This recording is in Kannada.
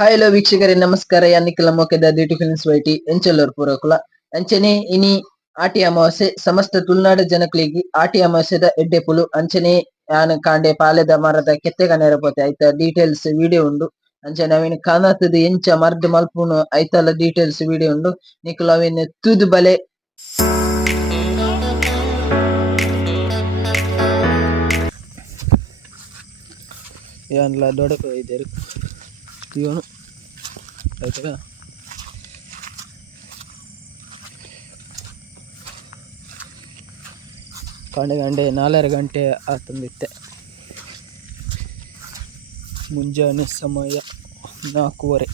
ಹಾಯ್ ಹಲೋ ವೀಕ್ಷಕರೇ ನಮಸ್ಕಾರ ಯಾನಿಕ್ಕೆಲ್ಲ ಮೊಕೆದ ಡ್ಯೂಟಿ ಫಿಲ್ಮ್ಸ್ ವೈಟಿ ಎಂಚೆಲ್ಲೋರ್ ಪೂರಕುಲ ಅಂಚನೆ ಇನಿ ಆಟಿ ಅಮಾವಾಸ್ಯೆ ಸಮಸ್ತ ತುಳುನಾಡು ಜನಕ್ಲೆಗ್ ಆಟಿ ಅಮಾವಾಸ್ಯೆದ ಎಡ್ಡೆ ಪುಲು ಅಂಚನೆ ಯಾನ್ ಕಾಂಡೆ ಪಾಲೆದ ಮರದ ಕೆತ್ತೆ ಕನೆರ ಪೋತೆ ಐತ ಡೀಟೇಲ್ಸ್ ವಿಡಿಯೋ ಉಂಡು ಅಂಚನೆ ಅವಿನ್ ಕಾಣಾತದು ಎಂಚ ಮರ್ದ್ ಮಲ್ಪುನು ಐತಲ ಡೀಟೇಲ್ಸ್ ವಿಡಿಯೋ ಉಂಡು ನಿಕುಲು ಅವಿನ್ ತೂದು ಬಲೆ ಯಾನ್ಲ ದೊಡಕು ಇದ್ದೇರು ಇವನು ಆಯ್ತಾ ಗಂಟೆ 4:30 ಗಂಟೆ ಆತಂದಿತ್ತೆ. ಮುಂಜಾನೆ ಸಮಯ 4:15.